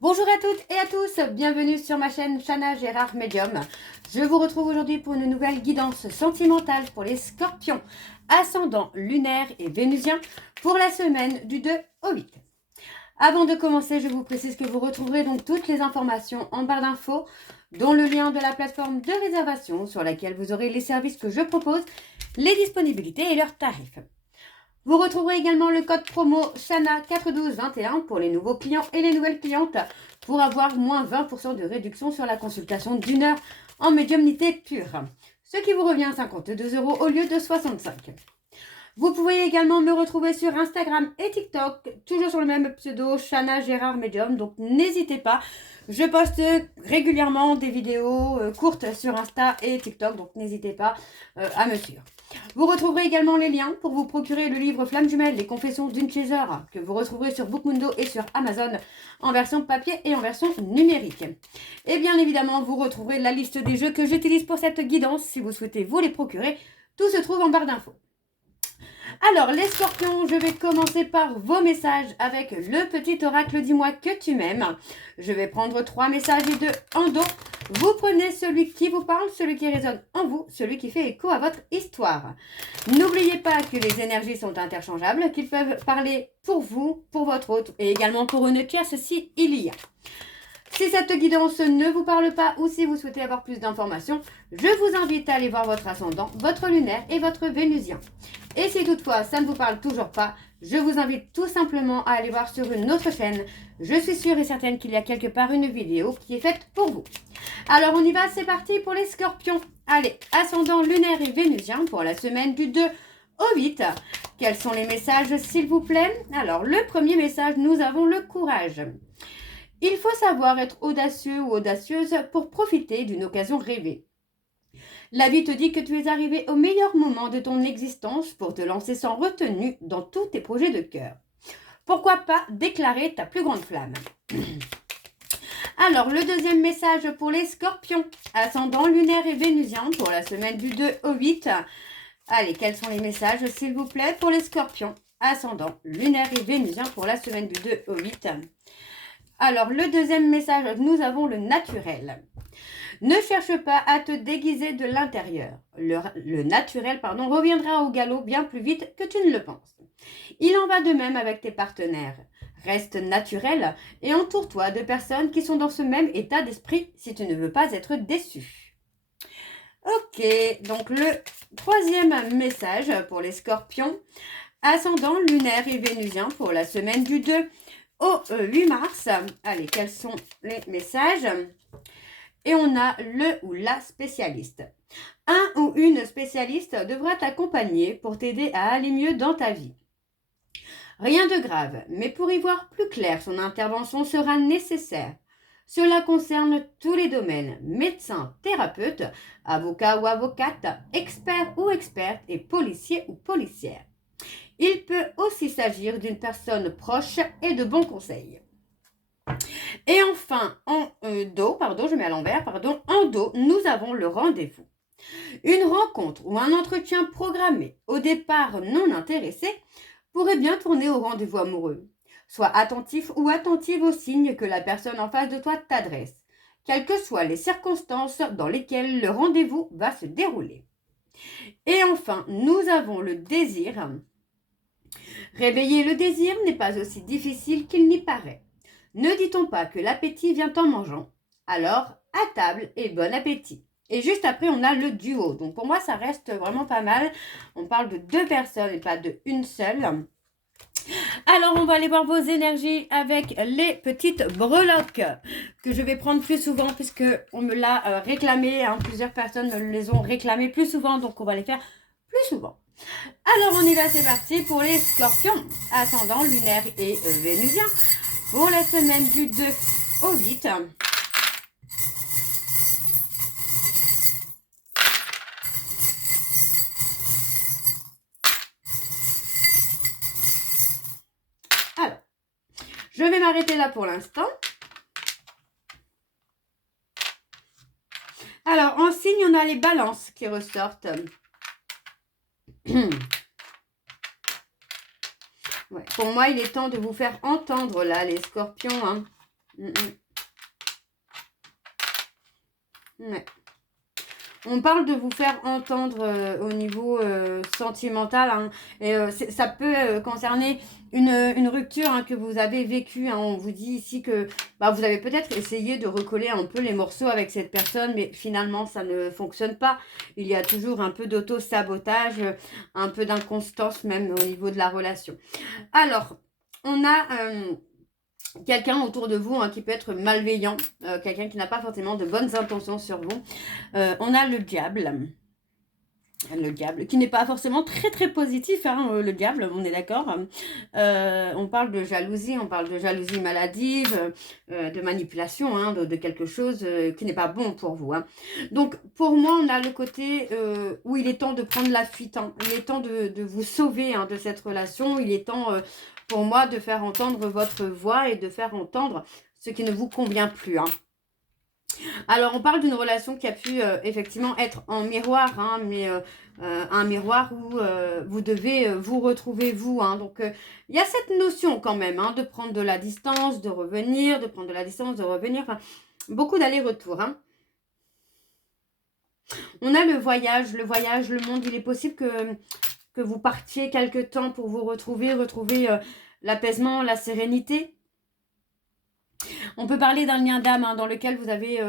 Bonjour à toutes et à tous, bienvenue sur ma chaîne Chana Gérard Medium. Je vous retrouve aujourd'hui pour une nouvelle guidance sentimentale pour les scorpions, ascendant lunaire et vénusien pour la semaine du 2 au 8. Avant de commencer, je vous précise que vous retrouverez donc toutes les informations en barre d'infos, dont le lien de la plateforme de réservation sur laquelle vous aurez les services que je propose, les disponibilités et leurs tarifs. Vous retrouverez également le code promo Chana41221 pour les nouveaux clients et les nouvelles clientes pour avoir moins 20% de réduction sur la consultation d'une heure en médiumnité pure, ce qui vous revient à 52 € au lieu de 65. Vous pouvez également me retrouver sur Instagram et TikTok, toujours sur le même pseudo, Chana Gérard Medium, donc n'hésitez pas. Je poste régulièrement des vidéos courtes sur Insta et TikTok, donc n'hésitez pas à me suivre. Vous retrouverez également les liens pour vous procurer le livre Flamme Jumelle, les confessions d'une chaser, que vous retrouverez sur Bookmundo et sur Amazon en version papier et en version numérique. Et bien évidemment, vous retrouverez la liste des jeux que j'utilise pour cette guidance si vous souhaitez vous les procurer. Tout se trouve en barre d'infos. Alors, les scorpions, je vais commencer par vos messages avec le petit oracle dis-moi que tu m'aimes. Je vais prendre 3 messages et 2 en dos. Vous prenez celui qui vous parle, celui qui résonne en vous, celui qui fait écho à votre histoire. N'oubliez pas que les énergies sont interchangeables, qu'ils peuvent parler pour vous, pour votre autre et également pour une tierce si il y a. Si cette guidance ne vous parle pas ou si vous souhaitez avoir plus d'informations, je vous invite à aller voir votre ascendant, votre lunaire et votre vénusien. Et si toutefois ça ne vous parle toujours pas, je vous invite tout simplement à aller voir sur une autre chaîne. Je suis sûre et certaine qu'il y a quelque part une vidéo qui est faite pour vous. Alors on y va, c'est parti pour les scorpions. Allez, ascendant lunaire et vénusien pour la semaine du 2 au 8. Quels sont les messages s'il vous plaît? Alors le premier message, nous avons le courage. Il faut savoir être audacieux ou audacieuse pour profiter d'une occasion rêvée. La vie te dit que tu es arrivé au meilleur moment de ton existence pour te lancer sans retenue dans tous tes projets de cœur. Pourquoi pas déclarer ta plus grande flamme? Alors, le deuxième message pour les scorpions, ascendant lunaire et vénusien pour la semaine du 2 au 8. Allez, quels sont les messages s'il vous plaît pour les scorpions, ascendant lunaire et vénusien pour la semaine du 2 au 8. Alors, le deuxième message, nous avons le naturel. Ne cherche pas à te déguiser de l'intérieur. Le naturel reviendra au galop bien plus vite que tu ne le penses. Il en va de même avec tes partenaires. Reste naturel et entoure-toi de personnes qui sont dans ce même état d'esprit si tu ne veux pas être déçu. Ok, donc le troisième message pour les scorpions, ascendant lunaire et vénusien pour la semaine du 2 au 8 mars. Allez, quels sont les messages? Et on a le ou la spécialiste. Un ou une spécialiste devra t'accompagner pour t'aider à aller mieux dans ta vie. Rien de grave, mais pour y voir plus clair, son intervention sera nécessaire. Cela concerne tous les domaines, médecin, thérapeute, avocat ou avocate, expert ou experte et policier ou policière. Il peut aussi s'agir d'une personne proche et de bons conseils. Et enfin, en dos, en dos, nous avons le rendez-vous. Une rencontre ou un entretien programmé, au départ non intéressé, pourrait bien tourner au rendez-vous amoureux. Sois attentif ou attentive aux signes que la personne en face de toi t'adresse, quelles que soient les circonstances dans lesquelles le rendez-vous va se dérouler. Et enfin, nous avons le désir. Réveiller le désir n'est pas aussi difficile qu'il n'y paraît. Ne dit-on pas que l'appétit vient en mangeant? Alors, à table et bon appétit. Et juste après, on a le duo. Donc pour moi, ça reste vraiment pas mal. On parle de 2 personnes et pas de une seule. Alors, on va aller voir vos énergies avec les petites breloques que je vais prendre plus souvent puisque on me l'a réclamé. Plusieurs personnes me les ont réclamées plus souvent. Donc, on va les faire plus souvent. Alors, on y va, c'est parti pour les scorpions, ascendant lunaire et vénusien. Pour la semaine du 2 au 8. Alors, je vais m'arrêter là pour l'instant. Alors, en signe, on a les balances qui ressortent. Ouais, pour moi, il est temps de vous faire entendre là, les scorpions. Mm, mm. Ouais. On parle de vous faire entendre au niveau sentimental, hein, et ça peut concerner une rupture hein, que vous avez vécue. Hein. On vous dit ici que bah, vous avez peut-être essayé de recoller un peu les morceaux avec cette personne, mais finalement ça ne fonctionne pas. Il y a toujours un peu d'auto-sabotage, un peu d'inconstance même au niveau de la relation. Alors, on a quelqu'un autour de vous hein, qui peut être malveillant, quelqu'un qui n'a pas forcément de bonnes intentions sur vous. On a le diable. Le diable, qui n'est pas forcément très très positif, hein, le diable, on est d'accord. On parle de jalousie maladive, de manipulation, hein, de quelque chose qui n'est pas bon pour vous. Hein. Donc pour moi, on a le côté où il est temps de prendre la fuite. Hein. Il est temps de vous sauver hein, de cette relation. Il est temps pour moi de faire entendre votre voix et de faire entendre ce qui ne vous convient plus. Hein. Alors, on parle d'une relation qui a pu effectivement être en miroir, hein, mais un miroir où vous devez vous retrouver vous. Hein. Donc, il y a cette notion quand même hein, de prendre de la distance, de revenir, de prendre de la distance, de revenir. Enfin, beaucoup d'allers-retours. Hein. On a le voyage, le monde. Il est possible que vous partiez quelque temps pour vous retrouver l'apaisement, la sérénité. On peut parler d'un lien d'âme hein, dans lequel vous avez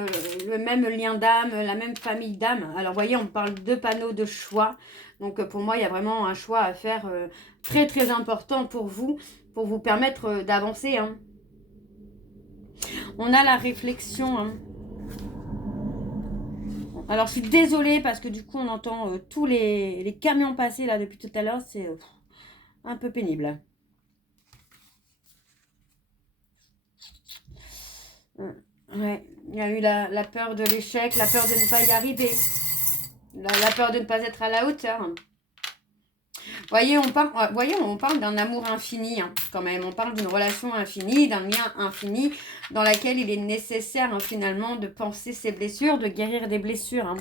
le même lien d'âme, la même famille d'âme. Alors, vous voyez, on parle de panneaux de choix. Donc, pour moi, il y a vraiment un choix à faire très, très important pour vous permettre d'avancer. Hein. On a la réflexion. Hein. Alors, je suis désolée parce que du coup, on entend tous les camions passer là depuis tout à l'heure. C'est un peu pénible. Ouais, il y a eu la peur de l'échec, la peur de ne pas y arriver, la peur de ne pas être à la hauteur. Voyez, on parle d'un amour infini hein, quand même. On parle d'une relation infinie, d'un lien infini dans laquelle il est nécessaire hein, finalement de penser ses blessures, de guérir des blessures hein,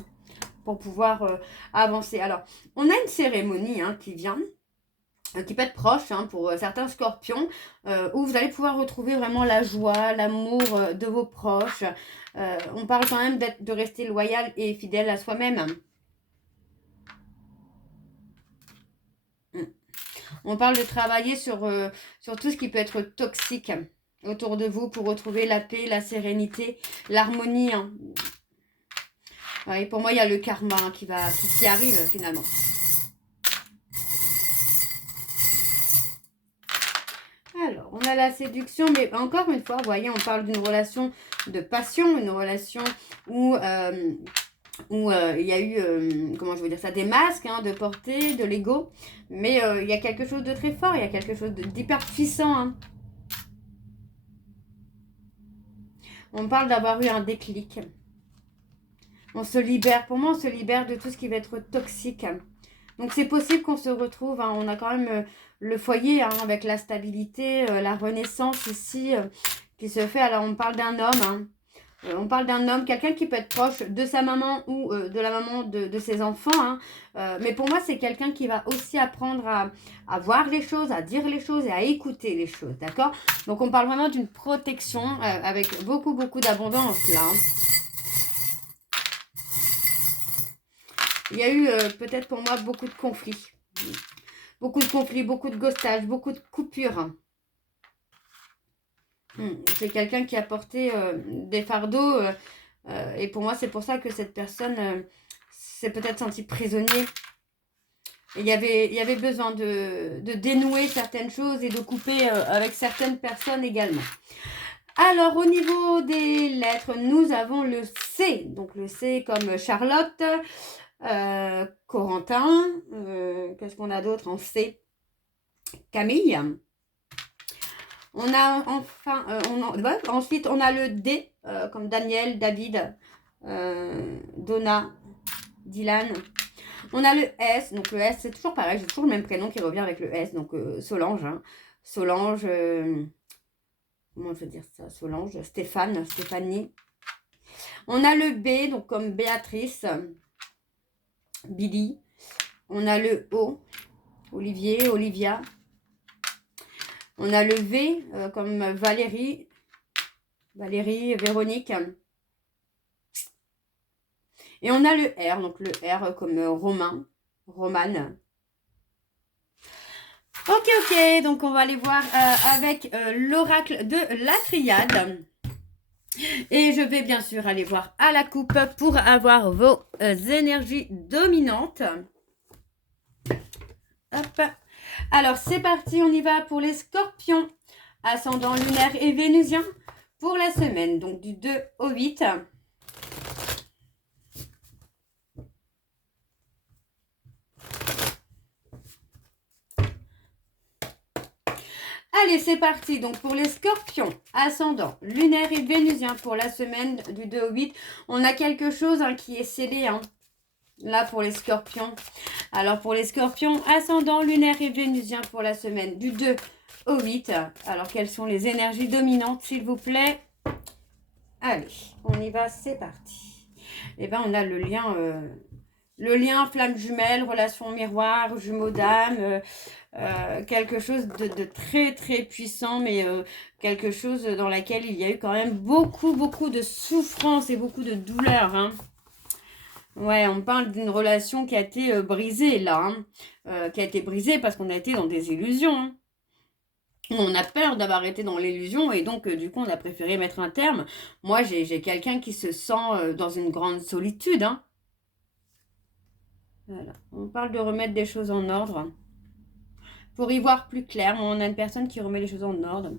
pour pouvoir avancer. Alors, on a une cérémonie hein, qui vient, qui peut être proche hein, pour certains scorpions, où vous allez pouvoir retrouver vraiment la joie, l'amour de vos proches. On parle quand même de rester loyal et fidèle à soi-même. On parle de travailler sur tout ce qui peut être toxique autour de vous pour retrouver la paix, la sérénité, l'harmonie. Hein. Ouais, pour moi, il y a le karma hein, qui arrive finalement. Alors, on a la séduction, mais encore une fois, vous voyez, on parle d'une relation de passion, une relation où il y a eu, comment je veux dire ça, des masques hein, de portée, de l'ego, mais il y a quelque chose de très fort, il y a quelque chose d'hyper puissant. Hein. On parle d'avoir eu un déclic. On se libère, pour moi, on se libère de tout ce qui va être toxique. Donc, c'est possible qu'on se retrouve, hein, on a quand même le foyer hein, avec la stabilité, la renaissance ici qui se fait. Alors, on parle d'un homme, hein. On parle d'un homme, quelqu'un qui peut être proche de sa maman ou de la maman de ses enfants. Hein. Mais pour moi, c'est quelqu'un qui va aussi apprendre à voir les choses, à dire les choses et à écouter les choses. D'accord? Donc, on parle vraiment d'une protection avec beaucoup, beaucoup d'abondance là. Hein. Il y a eu peut-être pour moi beaucoup de conflits. Beaucoup de conflits, beaucoup de ghostage, beaucoup de coupures. C'est quelqu'un qui a porté des fardeaux. Et pour moi, c'est pour ça que cette personne s'est peut-être sentie prisonnier. Et il y avait besoin de dénouer certaines choses et de couper avec certaines personnes également. Alors, au niveau des lettres, nous avons le C. Donc, le C comme Charlotte, Corentin. Qu'est-ce qu'on a d'autre en C? Camille. On a enfin, ensuite on a le D comme Daniel, David, Donna, Dylan. On a le S, donc le S c'est toujours pareil, j'ai toujours le même prénom qui revient avec le S, donc Solange, hein. Solange, comment je veux dire ça, Solange, Stéphane, Stéphanie. On a le B, donc comme Béatrice, Billy. On a le O, Olivier, Olivia. On a le V comme Valérie, Valérie, Véronique. Et on a le R, donc le R comme Romain, Romane. Ok, donc on va aller voir avec l'oracle de la triade. Et je vais bien sûr aller voir à la coupe pour avoir vos énergies dominantes. Hop. Alors c'est parti, on y va pour les scorpions, ascendant lunaire et vénusien pour la semaine, donc du 2 au 8. Allez, c'est parti. Donc, pour les scorpions, ascendant, lunaire et vénusien pour la semaine du 2 au 8, on a quelque chose qui est scellé. Là, pour les scorpions. Alors, pour les scorpions, ascendant, lunaire et vénusien pour la semaine du 2 au 8. Alors, quelles sont les énergies dominantes, s'il vous plaît? Allez, on y va, c'est parti. Eh bien, on a le lien flamme jumelle, relation miroir, jumeaux d'âme, quelque chose de très très puissant, mais quelque chose dans laquelle il y a eu quand même beaucoup de souffrance et beaucoup de douleur. Ouais, on parle d'une relation qui a été brisée là, qui a été brisée parce qu'on a été dans des illusions. On a peur d'avoir été dans l'illusion et donc du coup on a préféré mettre un terme. Moi j'ai quelqu'un qui se sent dans une grande solitude. Voilà. On parle de remettre des choses en ordre. Pour y voir plus clair, on a une personne qui remet les choses en ordre.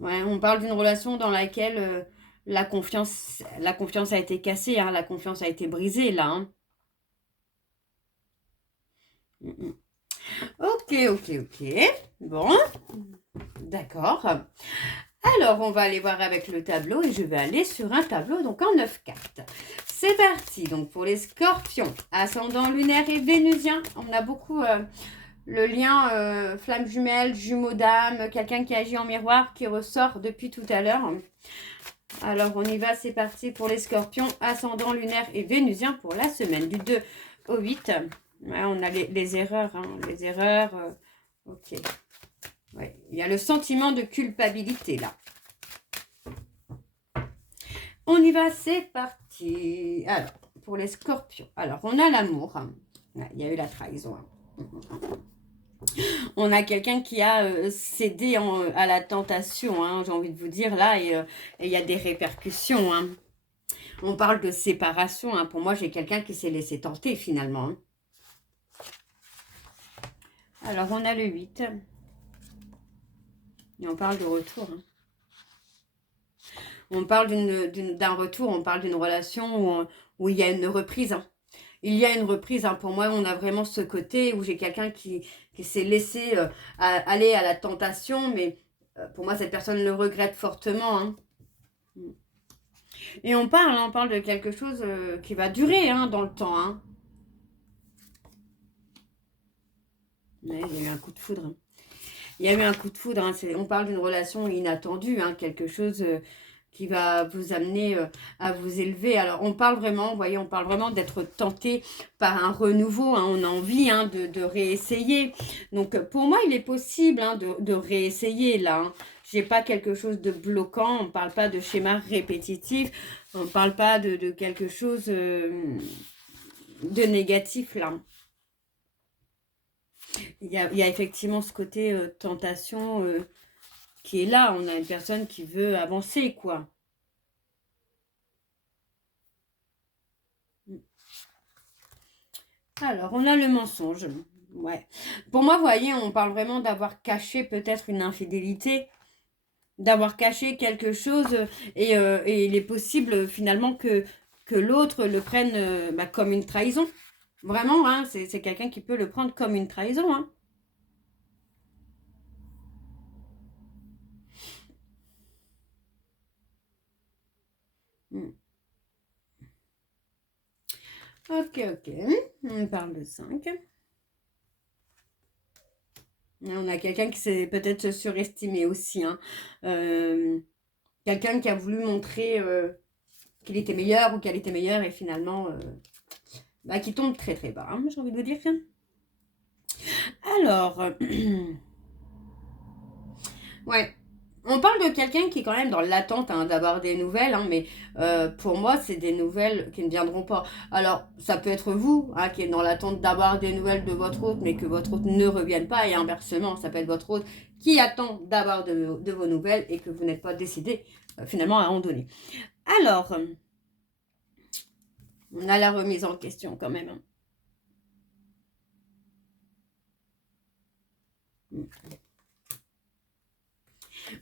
Ouais, on parle d'une relation dans laquelle la confiance a été cassée, la confiance a été brisée là. Ok. Bon, d'accord. Alors, on va aller voir avec le tableau et je vais aller sur un tableau, donc en 9 cartes. C'est parti. Donc, pour les scorpions, ascendant lunaire et vénusien, on a beaucoup le lien flamme jumelle, jumeaux d'âme, quelqu'un qui agit en miroir, qui ressort depuis tout à l'heure. Alors, on y va, c'est parti pour les scorpions, ascendant lunaire et vénusien pour la semaine du 2 au 8. Ouais, on a les erreurs, les erreurs. Ok. Ouais, il y a le sentiment de culpabilité là. On y va, c'est parti. Alors, pour les scorpions. Alors, on a l'amour. Il y a eu la trahison. On a quelqu'un qui a cédé à la tentation, j'ai envie de vous dire là, et il y a des répercussions. On parle de séparation. Pour moi, j'ai quelqu'un qui s'est laissé tenter finalement. Alors, on a le 8. Et on parle de retour. On parle d'un retour, on parle d'une relation où il y a une reprise. Il y a une reprise. Pour moi, on a vraiment ce côté où j'ai quelqu'un qui s'est laissé aller à la tentation. Mais pour moi, cette personne le regrette fortement. Et on parle de quelque chose qui va durer dans le temps. Mais il y a eu un coup de foudre. Il y a eu un coup de foudre. On parle d'une relation inattendue, quelque chose qui va vous amener à vous élever. Alors, on parle vraiment, vous voyez, on parle vraiment d'être tenté par un renouveau. On a envie de réessayer. Donc, pour moi, il est possible de réessayer là. Je n'ai pas quelque chose de bloquant. On ne parle pas de schéma répétitif. On ne parle pas de quelque chose de négatif là. Il y a effectivement ce côté tentation qui est là. On a une personne qui veut avancer, quoi. Alors, on a le mensonge. Ouais. Pour moi, vous voyez, on parle vraiment d'avoir caché peut-être une infidélité, d'avoir caché quelque chose et il est possible finalement que l'autre le prenne comme une trahison. Vraiment, c'est quelqu'un qui peut le prendre comme une trahison. Ok. On parle de 5. On a quelqu'un qui s'est peut-être surestimé aussi. Quelqu'un qui a voulu montrer qu'il était meilleur ou qu'elle était meilleure et finalement qui tombe très très bas, j'ai envie de vous dire. Alors, ouais. On parle de quelqu'un qui est quand même dans l'attente d'avoir des nouvelles, mais pour moi, c'est des nouvelles qui ne viendront pas. Alors, ça peut être vous qui êtes dans l'attente d'avoir des nouvelles de votre hôte, mais que votre hôte ne revienne pas, et inversement, ça peut être votre hôte qui attend d'avoir de vos nouvelles et que vous n'êtes pas décidé finalement à en donner. Alors, on a la remise en question quand même.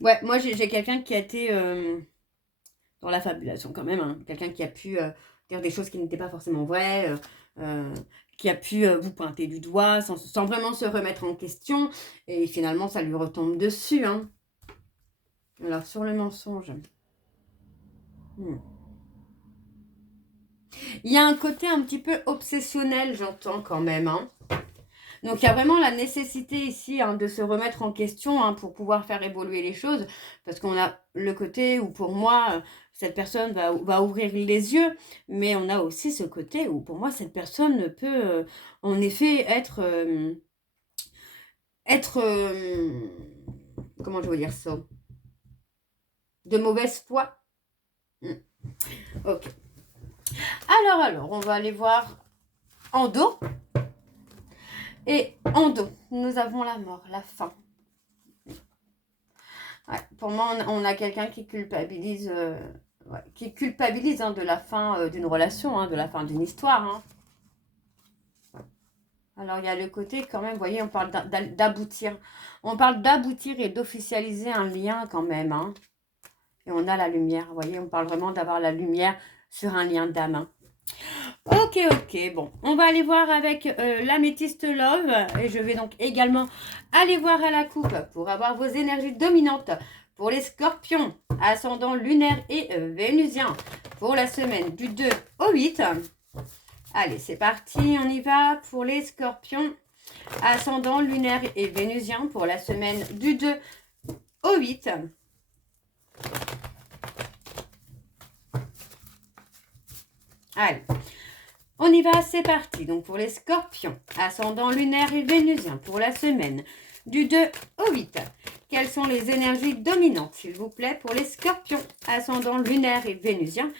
Ouais, moi j'ai quelqu'un qui a été dans la fabulation quand même, quelqu'un qui a pu dire des choses qui n'étaient pas forcément vraies, qui a pu vous pointer du doigt sans vraiment se remettre en question, et finalement ça lui retombe dessus. Alors sur le mensonge, il y a un côté un petit peu obsessionnel, j'entends quand même. Donc il y a vraiment la nécessité ici de se remettre en question pour pouvoir faire évoluer les choses, parce qu'on a le côté où pour moi cette personne va ouvrir les yeux, mais on a aussi ce côté où pour moi cette personne peut en effet être comment je veux dire ça, de mauvaise foi. Ok. Alors, on va aller voir en dos. Et en dos, nous avons la mort, la fin. Ouais, pour moi, on a quelqu'un qui culpabilise, de la fin d'une relation, de la fin d'une histoire. Alors, il y a le côté quand même, vous voyez, on parle d'aboutir. On parle d'aboutir et d'officialiser un lien quand même. Et on a la lumière, vous voyez, on parle vraiment d'avoir la lumière sur un lien d'âme. Ok, bon, on va aller voir avec l'améthyste Love, et je vais donc également aller voir à la coupe pour avoir vos énergies dominantes pour les scorpions, ascendant lunaire et vénusien, pour la semaine du 2 au 8. Allez, c'est parti, on y va pour les scorpions, ascendant lunaire et vénusien, pour la semaine du 2 au 8. Allez, on y va, c'est parti. Donc pour les scorpions, ascendant lunaire et vénusien, pour la semaine du 2 au 8. Quelles sont les énergies dominantes, s'il vous plaît, pour les scorpions, ascendant lunaire et vénusien,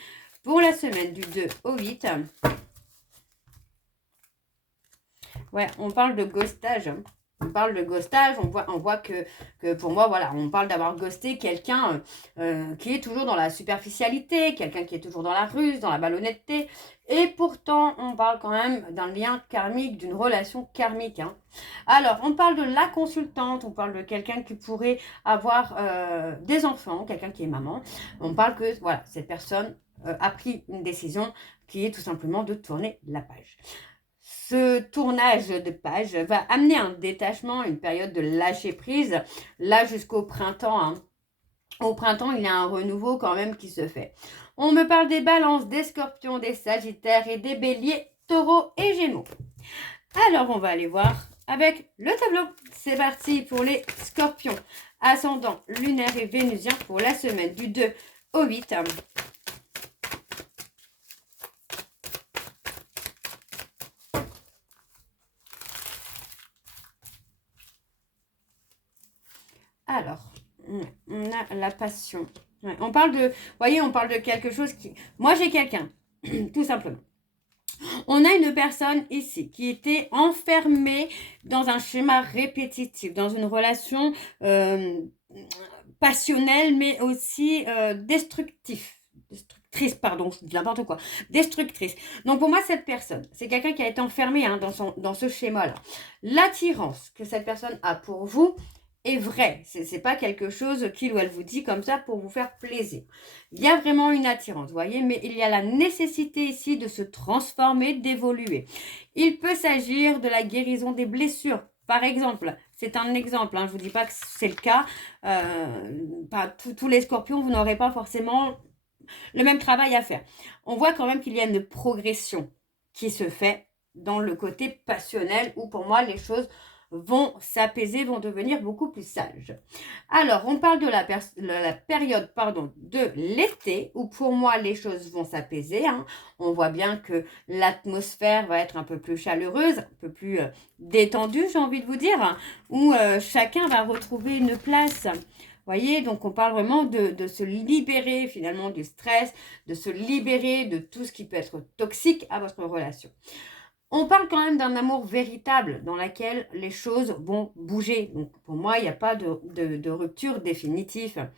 pour la semaine du 2 au 8. Ouais, on parle de ghostage. On parle de ghostage, on voit que pour moi, voilà, on parle d'avoir ghosté quelqu'un qui est toujours dans la superficialité, quelqu'un qui est toujours dans la ruse, dans la malhonnêteté. Et pourtant, on parle quand même d'un lien karmique, d'une relation karmique. Alors, on parle de la consultante, on parle de quelqu'un qui pourrait avoir des enfants, quelqu'un qui est maman. On parle que, voilà, cette personne a pris une décision qui est tout simplement de tourner la page. Ce tournage de page va amener un détachement, une période de lâcher prise, là jusqu'au printemps. Au printemps, il y a un renouveau quand même qui se fait. On me parle des balances, des scorpions, des sagittaires et des béliers, taureaux et gémeaux. Alors, on va aller voir avec le tableau. C'est parti pour les scorpions, ascendant lunaire et vénusien pour la semaine du 2 au 8. Alors, on a la passion. Ouais, on parle de, vous voyez, on parle de quelque chose qui... Moi, j'ai quelqu'un, tout simplement. On a une personne ici qui était enfermée dans un schéma répétitif, dans une relation passionnelle, mais aussi destructrice, pardon, je dis n'importe quoi, destructrice. Donc pour moi, cette personne, c'est quelqu'un qui a été enfermé dans ce schéma-là. L'attirance que cette personne a pour vous est vrai. C'est pas quelque chose qu'il ou elle vous dit comme ça pour vous faire plaisir. Il y a vraiment une attirance, vous voyez, mais il y a la nécessité ici de se transformer, d'évoluer. Il peut s'agir de la guérison des blessures. Par exemple, c'est un exemple, je ne vous dis pas que c'est le cas. Tous les scorpions, vous n'aurez pas forcément le même travail à faire. On voit quand même qu'il y a une progression qui se fait dans le côté passionnel où pour moi les choses vont s'apaiser, vont devenir beaucoup plus sages. Alors, on parle de la période de l'été, où pour moi, les choses vont s'apaiser. On voit bien que l'atmosphère va être un peu plus chaleureuse, un peu plus détendue, j'ai envie de vous dire, où chacun va retrouver une place. Voyez, donc on parle vraiment de se libérer finalement du stress, de se libérer de tout ce qui peut être toxique à votre relation. On parle quand même d'un amour véritable dans lequel les choses vont bouger. Donc pour moi, il n'y a pas de rupture définitive.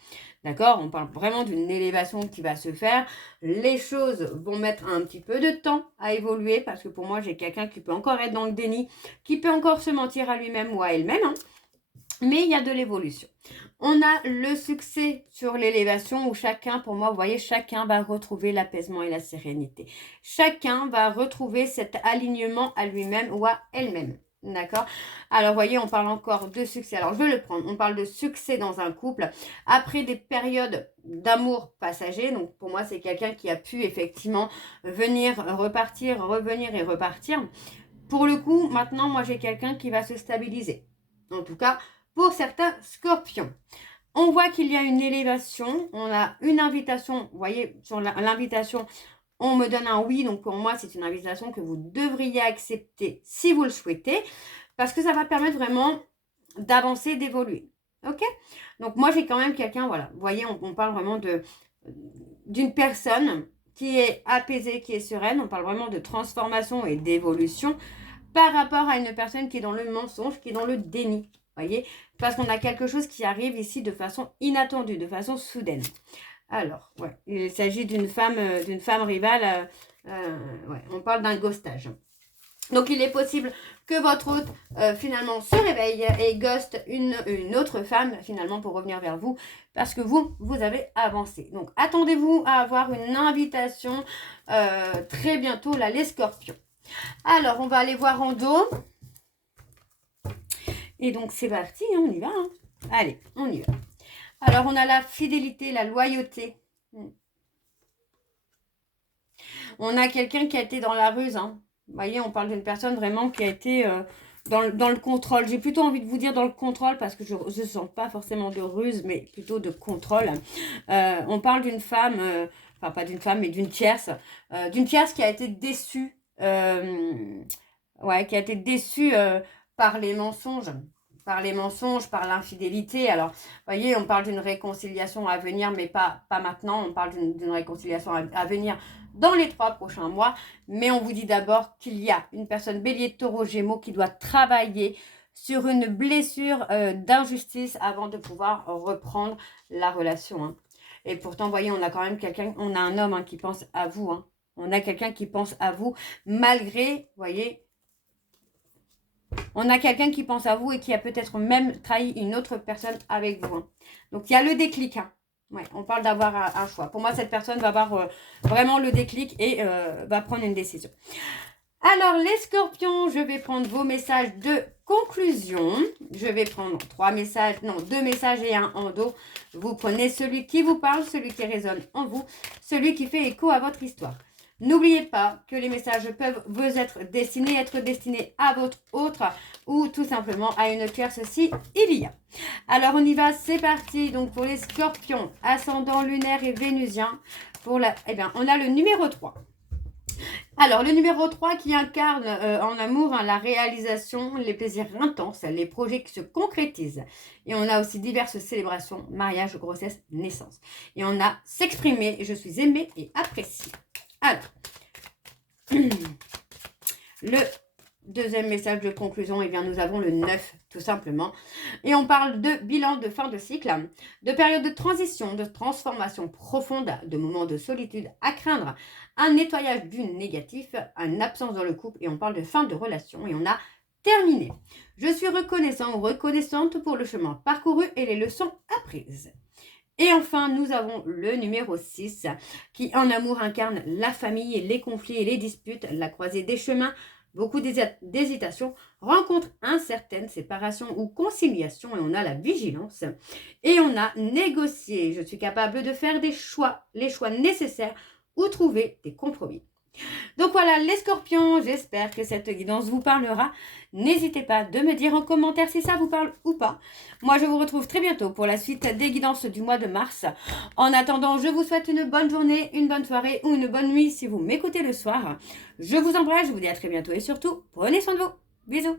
D'accord? On parle vraiment d'une élévation qui va se faire. Les choses vont mettre un petit peu de temps à évoluer parce que pour moi, j'ai quelqu'un qui peut encore être dans le déni, qui peut encore se mentir à lui-même ou à elle-même. Hein. Mais il y a de l'évolution. On a le succès sur l'élévation où chacun, pour moi, vous voyez, chacun va retrouver l'apaisement et la sérénité. Chacun va retrouver cet alignement à lui-même ou à elle-même. D'accord? Alors, vous voyez, on parle encore de succès. Alors, je vais le prendre. On parle de succès dans un couple après des périodes d'amour passager. Donc, pour moi, c'est quelqu'un qui a pu effectivement venir, repartir, revenir et repartir. Pour le coup, maintenant, moi, j'ai quelqu'un qui va se stabiliser. En tout cas, pour certains scorpions. On voit qu'il y a une élévation, on a une invitation, vous voyez, sur l'invitation, on me donne un oui, donc pour moi, c'est une invitation que vous devriez accepter si vous le souhaitez, parce que ça va permettre vraiment d'avancer, d'évoluer. Ok? Donc moi, j'ai quand même quelqu'un, voilà, vous voyez, on parle vraiment d'une personne qui est apaisée, qui est sereine, on parle vraiment de transformation et d'évolution par rapport à une personne qui est dans le mensonge, qui est dans le déni. Voyez, parce qu'on a quelque chose qui arrive ici de façon inattendue, de façon soudaine. Alors, ouais, il s'agit d'une femme rivale. Ouais, on parle d'un ghostage. Donc, il est possible que votre hôte, finalement, se réveille et ghoste une autre femme, finalement, pour revenir vers vous, parce que vous avez avancé. Donc, attendez-vous à avoir une invitation très bientôt, là, les scorpions. Alors, on va aller voir en dos. Et donc, c'est parti, hein, on y va. Hein. Allez, on y va. Alors, on a la fidélité, la loyauté. On a quelqu'un qui a été dans la ruse. Hein. Vous voyez, on parle d'une personne vraiment qui a été dans le contrôle. J'ai plutôt envie de vous dire dans le contrôle parce que je ne sens pas forcément de ruse, mais plutôt de contrôle. On parle d'une femme, enfin pas d'une femme, mais d'une tierce qui a été déçue. Ouais, qui a été déçue par les mensonges, par l'infidélité. Alors, vous voyez, on parle d'une réconciliation à venir, mais pas maintenant. On parle d'une réconciliation à venir dans les 3 prochains mois. Mais on vous dit d'abord qu'il y a une personne bélier, taureau, gémeaux qui doit travailler sur une blessure d'injustice avant de pouvoir reprendre la relation. Hein. Et pourtant, vous voyez, on a quand même quelqu'un, on a un homme hein, qui pense à vous. Hein. On a quelqu'un qui pense à vous malgré, vous voyez, on a quelqu'un qui pense à vous et qui a peut-être même trahi une autre personne avec vous. Hein. Donc, il y a le déclic. Hein. Ouais, on parle d'avoir un choix. Pour moi, cette personne va avoir vraiment le déclic et va prendre une décision. Alors, les scorpions, je vais prendre vos messages de conclusion. Je vais prendre 2 messages et un en dos. Vous prenez celui qui vous parle, celui qui résonne en vous, celui qui fait écho à votre histoire. N'oubliez pas que les messages peuvent vous être destinés à votre autre ou tout simplement à une tierce si il y a. Alors on y va, c'est parti. Donc pour les scorpions, ascendant lunaire et vénusien, on a le numéro 3. Alors, le numéro 3 qui incarne en amour hein, la réalisation, les plaisirs intenses, les projets qui se concrétisent. Et on a aussi diverses célébrations, mariage, grossesse, naissance. Et on a s'exprimer, je suis aimée et appréciée. Alors, le deuxième message de conclusion, eh bien, nous avons le 9, tout simplement. Et on parle de bilan de fin de cycle, de période de transition, de transformation profonde, de moments de solitude à craindre, un nettoyage du négatif, une absence dans le couple, et on parle de fin de relation, et on a terminé. Je suis reconnaissant ou reconnaissante pour le chemin parcouru et les leçons apprises. Et enfin, nous avons le numéro 6 qui, en amour, incarne la famille, les conflits et les disputes, la croisée des chemins, beaucoup d'hésitation, rencontre incertaine, séparation ou conciliation. Et on a la vigilance. Et on a négocié. Je suis capable de faire des choix, les choix nécessaires ou trouver des compromis. Donc voilà les scorpions, j'espère que cette guidance vous parlera. N'hésitez pas de me dire en commentaire si ça vous parle ou pas. Moi je vous retrouve très bientôt pour la suite des guidances du mois de mars. En attendant, je vous souhaite une bonne journée, une bonne soirée ou une bonne nuit si vous m'écoutez le soir. Je vous embrasse, je vous dis à très bientôt et surtout, prenez soin de vous. Bisous.